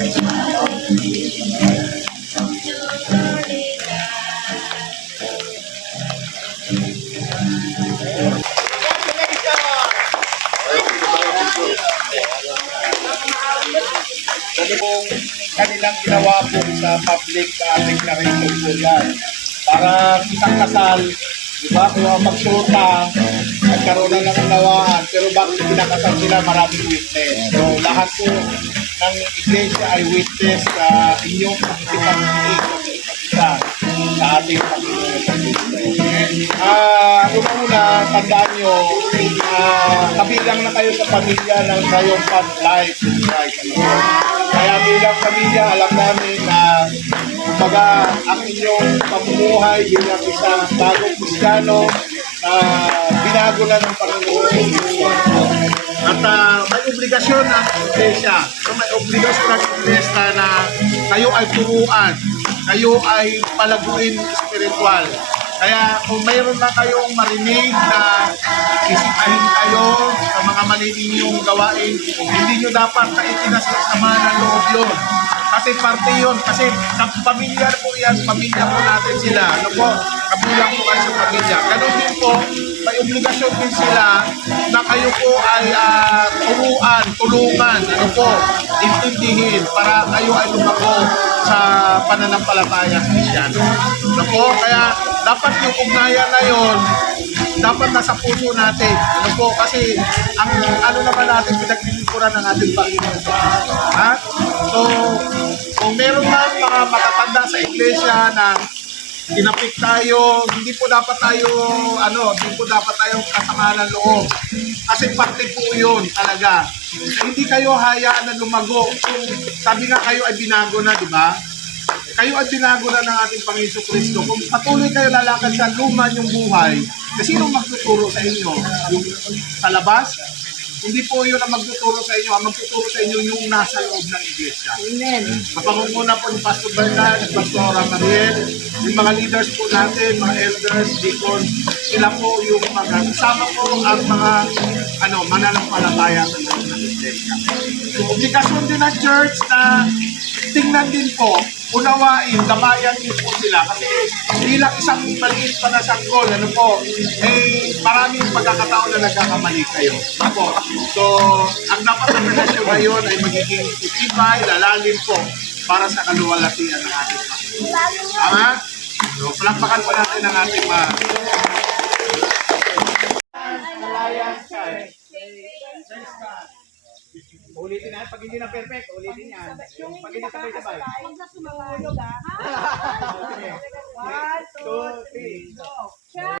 Ano pong kanilang ginawa po sa public declaration po yan. Para isang kasal, di ba, kung magsulta, nagkaroon na ng unawaan, pero bakit pinakasal sila, maraming witness. So lahat po ng iglesia ay witness sa inyong pakikipag-ibig sa isa't isa sa ating Panginoon sa Kristo. Una-una, tandaan nyo, kabilang na kayo sa pamilya ng Triumphant Life in Christ. Kaya bilang pamilya, alam namin na kumbaga ang inyong pamumuhay bilang isang bagong Kristiyano na binago na ng Panginoon. At may obligasyon ng iglesia. So may obligasyon ng iglesia na kayo ay turuan, kayo ay palaguin spiritual. Kaya kung mayroon na kayong marinig na sisipahin kayo sa mga mali ninyong gawain, hindi nyo dapat kaitinas ng sama ng loob yun. Kasi parte yun. Kasi sa pamilya po yan, pamilya po natin sila. Ano po? Kabilang po kayo sa pamilya. Ganun din po, may obligasyon din sila na kayo po ay turuan, tulungan, ano po, intindihin para kayo ay lumako sa pananampalataya Kristiyano. Ano po? Kaya dapat yung ugnayan na yun, dapat nasa puso natin. Ano po? Kasi ang ano naman natin pinaglilingkuran ng ating Panginoon. Ha? So, kung meron na mga matatanda sa iglesia na tinapik tayo, hindi po dapat tayo kasama ng loob. Kasi parte po yun talaga. Hindi kayo hayaan na lumago. Sabi nga kayo ay binago na, di ba? Kayo ay binago na ng ating Panginoon Kristo. Kung patuloy kayo lalakad sa luma yung buhay, kasi sino magtuturo sa inyo? Yung sa labas? Hindi po yun ang magtuturo sa inyo. Ang magtuturo sa inyo yung nasa loob ng iglesia. Amen. Kapangunguna po ni Pastor Bernard, Pastor Mariel, yung mga leaders po natin, mga elders, deacon, sila po yung mga kasama po ang mga mananampalataya sa loob ng iglesia. So, obligasyon din ng church na tingnan din po, unawain, gabayan din po sila. Kasi bilang isang maliit pa na sanggol, maraming pagkakataon na nagkakamali kayo. Ako. So, ang dapat na relasyon ngayon ay magiging itibay, lalalim po para sa kaluwalhatian ng ating Panginoon. Tama? So, palakpakan po natin ang ating mga ulitin na, pag hindi na perfect, ulitin yan. Pag hindi sabay-sabay. Huwag na sumulog, ha? 1, 2, 3.